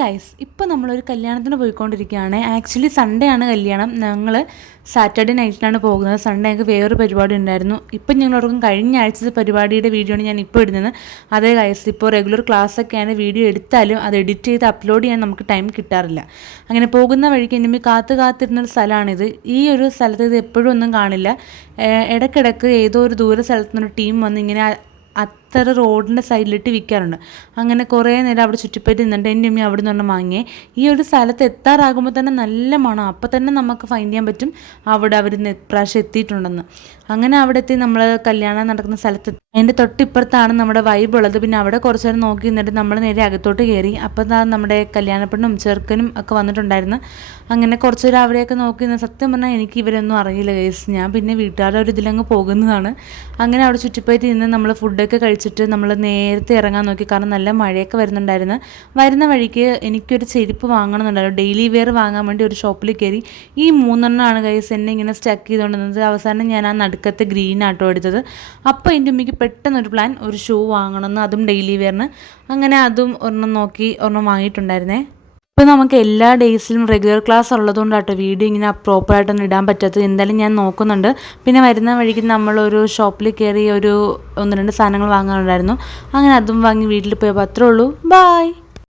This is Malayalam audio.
ഗൈസ്, ഇപ്പോൾ നമ്മളൊരു കല്യാണത്തിന് പോയിക്കൊണ്ടിരിക്കുകയാണ്. ആക്ച്വലി സൺഡേ ആണ് കല്യാണം. ഞങ്ങൾ സാറ്റർഡേ നൈറ്റിലാണ് പോകുന്നത്. സൺഡേ ഞങ്ങൾക്ക് വേറൊരു പരിപാടി ഉണ്ടായിരുന്നു. ഇപ്പം ഞങ്ങളോർക്കും കഴിഞ്ഞ ആഴ്ചത്തെ പരിപാടിയുടെ വീഡിയോ ആണ് ഞാൻ ഇപ്പോൾ ഇടുന്നത്. അതേ ഗൈസ്, ഇപ്പോൾ റെഗുലർ ക്ലാസ്സൊക്കെയാണ്. വീഡിയോ എടുത്താലും അത് എഡിറ്റ് ചെയ്ത് അപ്ലോഡ് ചെയ്യാൻ നമുക്ക് ടൈം കിട്ടാറില്ല. അങ്ങനെ പോകുന്ന വഴിക്ക് ഇനിമി കാത്തിരുന്നൊരു സ്ഥലമാണിത്. ഈ ഒരു സ്ഥലത്ത് ഇത് എപ്പോഴും ഒന്നും കാണില്ല. ഇടയ്ക്കിടയ്ക്ക് ഏതോ ഒരു ദൂര സ്ഥലത്തു നിന്നൊരു ടീം വന്ന് ഇങ്ങനെ അത്തറ റോഡിൻ്റെ സൈഡിലിട്ട് വിൽക്കാറുണ്ട്. അങ്ങനെ കുറേ നേരം അവിടെ ചുറ്റിപ്പറ്റി നിന്നിട്ട് എൻ്റെ ഉമ്മ അവിടെ നിന്ന് വാങ്ങിയേ. ഈ ഒരു സ്ഥലത്ത് എത്താറാകുമ്പോൾ തന്നെ നല്ല മണം. അപ്പോൾ തന്നെ നമുക്ക് ഫൈൻഡ് ചെയ്യാൻ പറ്റും അവിടെ അവർ ഇപ്രാവശ്യം എത്തിയിട്ടുണ്ടെന്ന്. അങ്ങനെ അവിടെ എത്തി നമ്മൾ കല്യാണം നടക്കുന്ന സ്ഥലത്ത് അതിൻ്റെ തൊട്ടിപ്പുറത്താണ് നമ്മുടെ വൈബ് ഉള്ളത്. പിന്നെ അവിടെ കുറച്ച് നേരം നോക്കി നിന്നിട്ട് നമ്മൾ നേരെ അകത്തോട്ട് കയറി. അപ്പോൾ നമ്മുടെ കല്യാണപ്പെണ്ണും ചെറുക്കനും ഒക്കെ വന്നിട്ടുണ്ടായിരുന്നു. അങ്ങനെ കുറച്ച് നേരം അവിടെയൊക്കെ നോക്കി നിന്ന് സത്യം പറഞ്ഞാൽ എനിക്ക് ഇവരൊന്നും അറിയില്ല ഗൈസ്. ഞാൻ പിന്നെ വീട്ടുകാരുടെ ഒരു ഇതിലങ്ങ് പോകുന്നതാണ്. അങ്ങനെ അവിടെ ചുറ്റിപ്പറ്റി നിന്ന് നമ്മൾ ഫുഡൊക്കെ കഴിച്ചിട്ട് നമ്മൾ നേരത്തെ ഇറങ്ങാൻ നോക്കി. കാരണം നല്ല മഴയൊക്കെ വരുന്നുണ്ടായിരുന്നു. വരുന്ന വഴിക്ക് എനിക്കൊരു ചെരുപ്പ് വാങ്ങണമെന്നുണ്ടായിരുന്നു. ഡെയിലി വെയർ വാങ്ങാൻ വേണ്ടി ഒരു ഷോപ്പിൽ കയറി. ഈ 3 ഗൈസ് എന്നെ ഇങ്ങനെ സ്റ്റക്ക് ചെയ്തുകൊണ്ടിരുന്നത്. അവസാനം ഞാൻ ആ നടുക്കത്തെ ഗ്രീൻ ആട്ടോ എടുത്തത്. അപ്പോൾ എൻ്റെ ഉമ്മയ്ക്ക് പെട്ടെന്നൊരു പ്ലാൻ, ഒരു ഷൂ വാങ്ങണമെന്ന്, അതും ഡെയിലി വെയറിന്. അങ്ങനെ അതും ഒരെണ്ണം നോക്കി ഒരെണ്ണം വാങ്ങിയിട്ടുണ്ടായിരുന്നേ. ഇപ്പോൾ നമുക്ക് എല്ലാ ഡേയ്സിലും റെഗുലർ ക്ലാസ് ഉള്ളതുകൊണ്ടാട്ടോ വീഡിയോ ഇങ്ങനെ പ്രോപ്പറായിട്ടൊന്നും ഇടാൻ പറ്റാത്തത്. എന്തായാലും ഞാൻ നോക്കുന്നുണ്ട്. പിന്നെ വരുന്ന വഴിക്ക് നമ്മളൊരു ഷോപ്പിൽ കയറി ഒരു 1-2 സാധനങ്ങൾ വാങ്ങാനുണ്ടായിരുന്നു. അങ്ങനെ അതും വാങ്ങി വീട്ടിൽ പോയപ്പോൾ അത്രേ ഉള്ളൂ. ബായ്.